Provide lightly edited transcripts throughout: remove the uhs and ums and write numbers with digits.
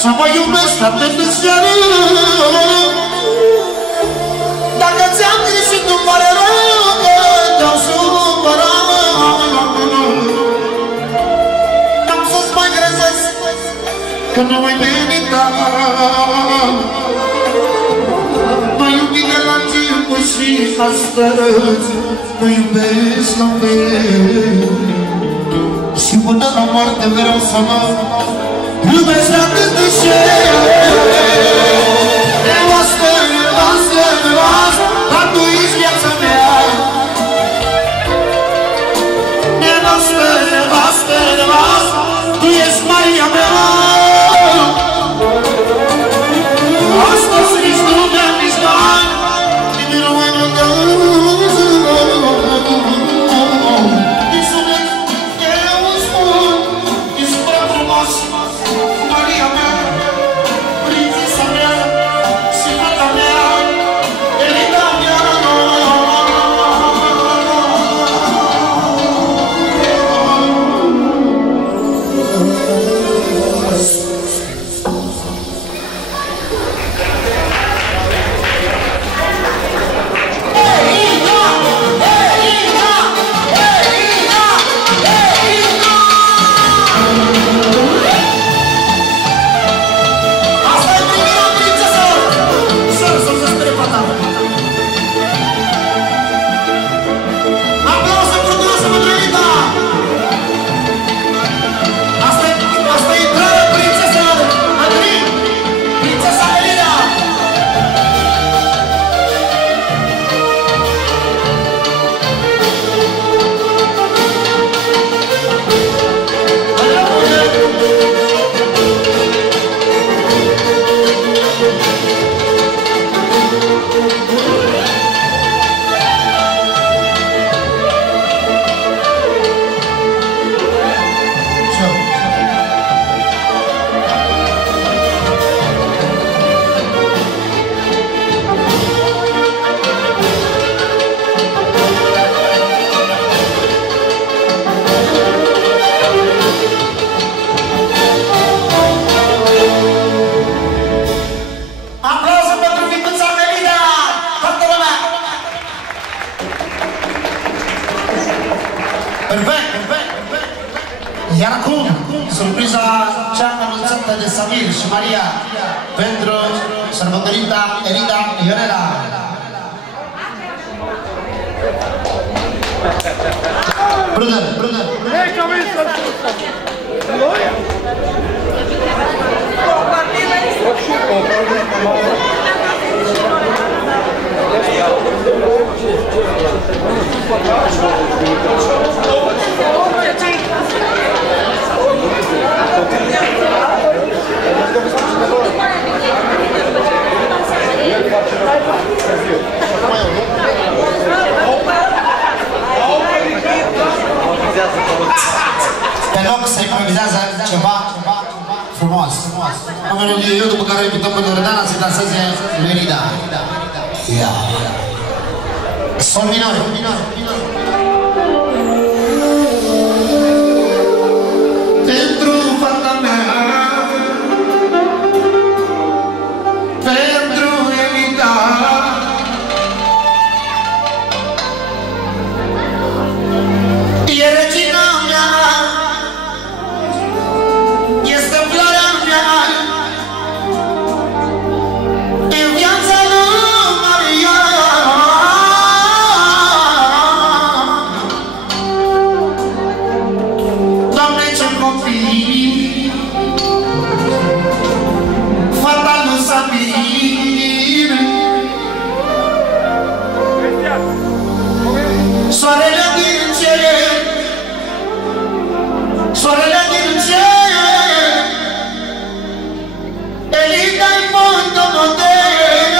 să mă iubesc atât de seară. Dacă ți-am greșit, nu-mi pare rău că te-au supărat. N-am să-ți mai grezesc că nu mai merita. Mă iubi de la început și astăzi mă iubesc la fel. Și până la moarte vreau să mă iubesc atât de cer. Nevastă, nevastă, nevastă, dar tu ești viața mea. Nevastă, nevastă, nevastă, tu ești Maria mea. Astăzi nici lumea, nici bani, nimeni nu mai mă dă. Maria mea, prințesa mea și fata mea, Elida mea. Iar acum, surpriza cea anunțată de Samir și Maria pentru sărbătorita Elida Ionela. Brother, brother. Hey, come in, sir. Pe loc se improvizează ceva frumos. O melodie eu, după care invităm pe Loredana să-i danseze lui Rida. Ia. Sol minor. Pentru fata mea, pentru Elida, e regina mea, este floarea mea, e viața lui Maria. Doamne, ce copii, fata lui Samir, soarele din cer, soarele din cer, Elida-i fotomodel.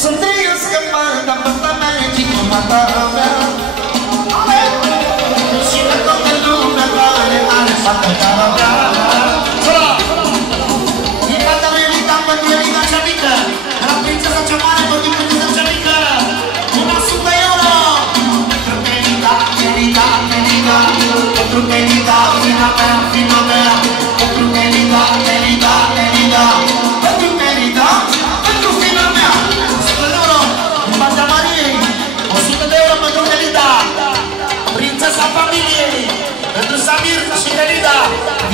Să-mi trăiască fata, fata mea, fata mea, și pe toată lumea care are fata mea. E fata lui Elida, pentru Elida cea mică, de la prințesa cea mare, pentru prințesa cea mică. 100 euro pentru Elida, Elida, Elida, pentru Elida, fina mea, fina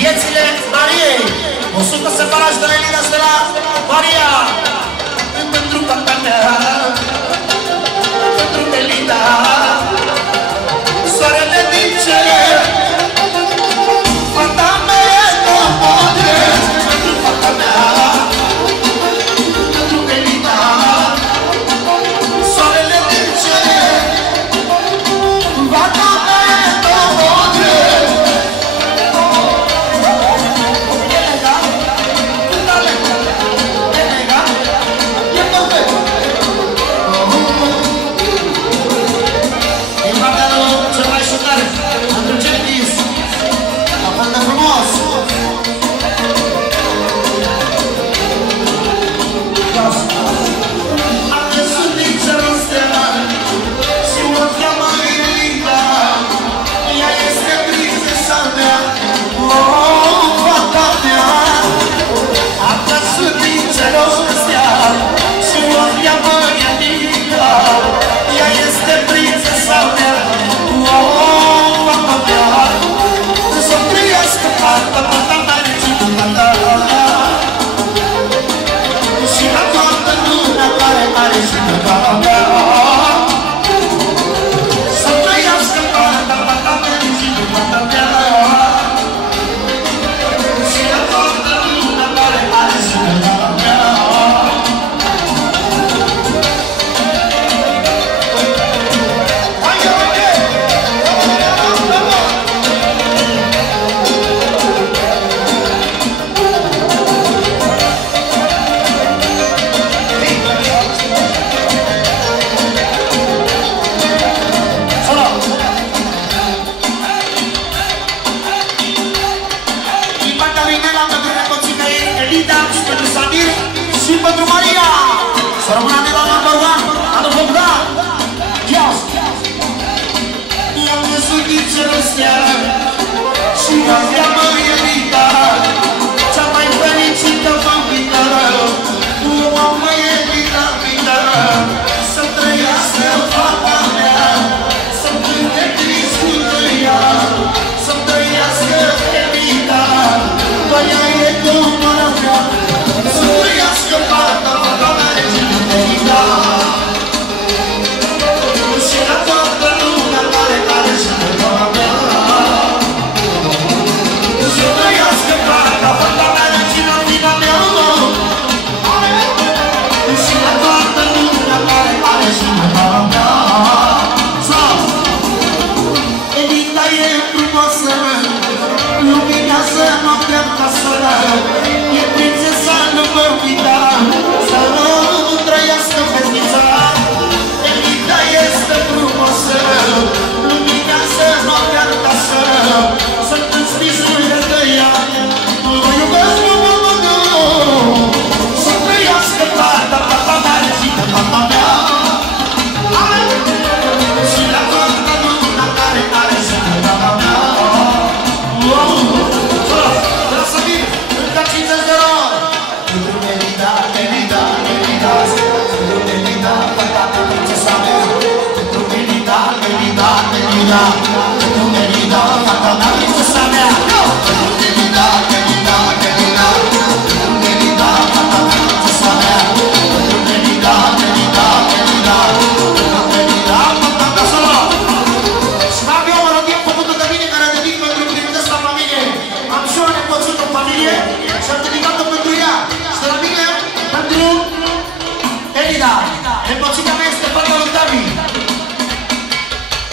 Viețile Mariei, 100 separați de Elida de la Maria. Pentru tata mea, pentru Elida, soarele din cer, fata mea nu poate. Pentru tata mea, pentru Elida, soarele din cer, fata mea nu poate.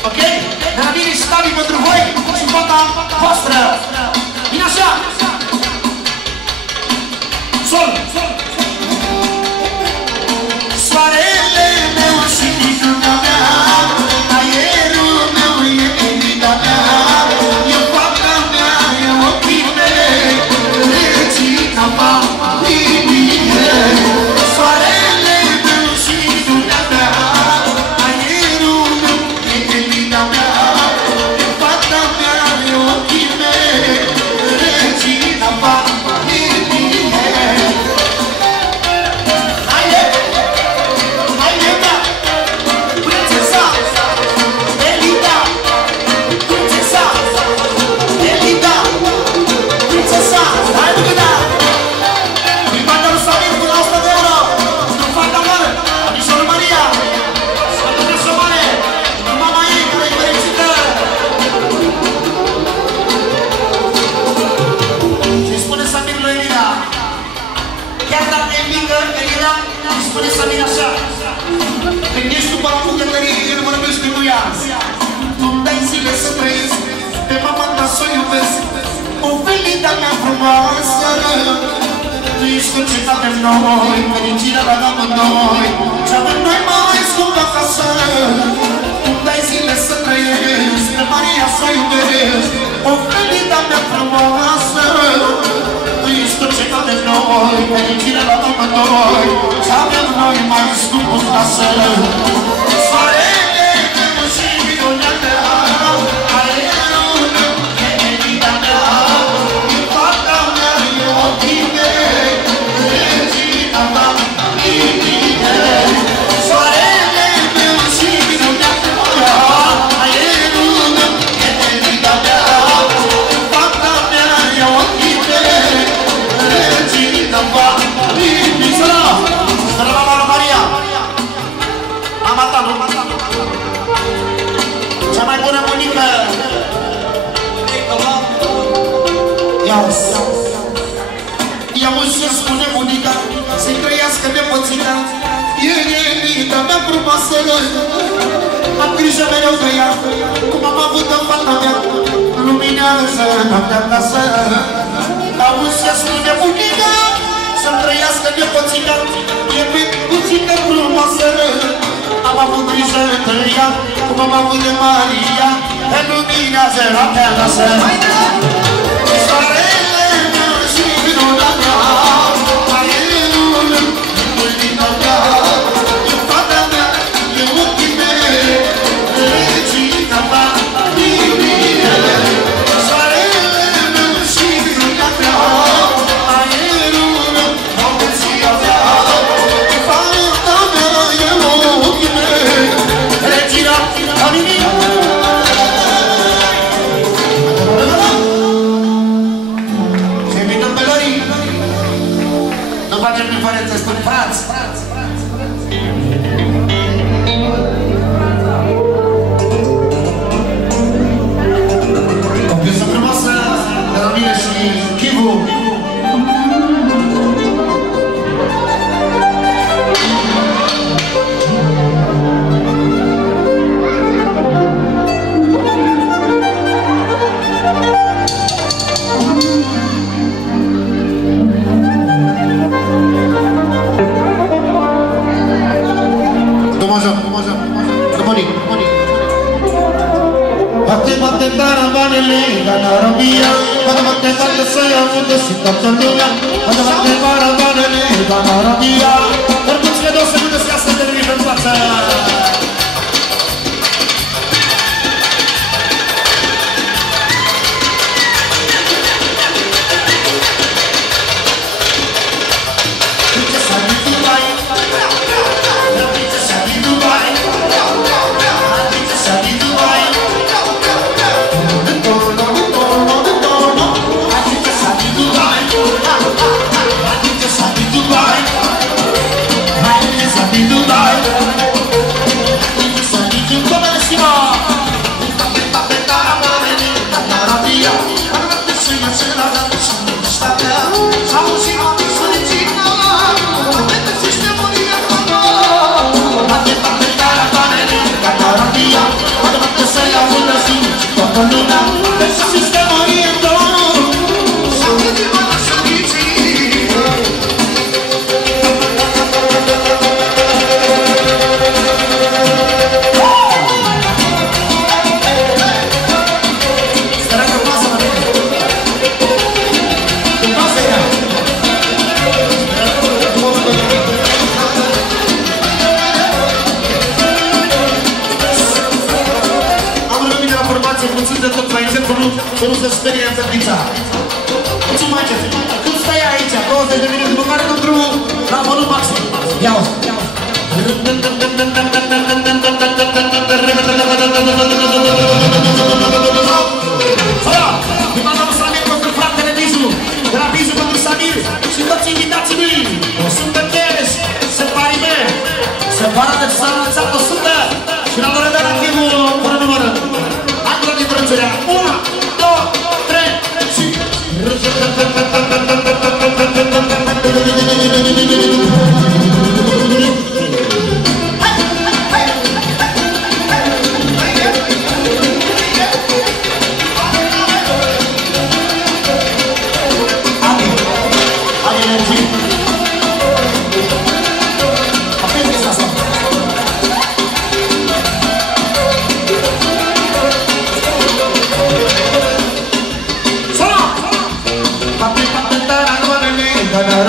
Ok? Nella mia spune Samir așa. Când ești tu pe la bucătărie, el vorbește cu ea. Tu-mi dai zile să trăiesc, pe mama ta să o iubesc. O felita mea frumoasă, tu ești concentrat în noi, fericirea la amândoi. Ce avem noi mai scump acasă, tu-mi dai zile să trăiesc, pe Maria să o iubesc. O felita mea frumoasă, tu ești concentrat în noi, fericirea la amândoi. Ce avem noi mai scump acasă. Soarele și minunea mea, aerul e venita mea, fata mea e ochii mei, regina mea, inimile. Soarele meu și minunea mea, aerul e venita mea, fata mea e ochii mei, regina mea, inimile. Sărăma Maria! Mama ta, nu? Cea mai bună bunică! Ia-uși ce spune bunica, să-i trăiască nepoțica. E iubita mea frumoasă, am grijă mereu de ea, cum am avut în fata mea, luminează noaptea acasă. Auzi ce spune bunica, să-mi trăiască nepoțica. E puțică frumoasă, am avut grijă de ea, cum am avut de Maria, pe luminează noaptea acasă. Soarele meu și minunea mea, aerul e lumina mea, e fata mea, e ochii mei, regina mea, inimile. Soarele meu și minunea mea, aerul e bogăția mea, e fata mea, e ochii mei, regina mea, inimile. Nu facem diferență, sunt frați! O piesă frumoasă de la mine și Chivu. Bate barabanele, ganara mia. Bate să iau și toată lumea. Bate barabanele, ganara mia. Oricum că o să nu descasă de nimic în față. Să nu se sperie în fetița. Ce mai ce? Când stai aici, 20 de minute, măcar în drumul la volum maxim. Ia-o! Fără! Prima la Samir pentru fratele Bizu, de la Bizu pentru Samir și toți invitații mei. 100 cash, separime, separate ce s-a anunțat 100 și la Loredana Chivu, până numără. Acolo din trângerea. 1, 2, 3 și... canal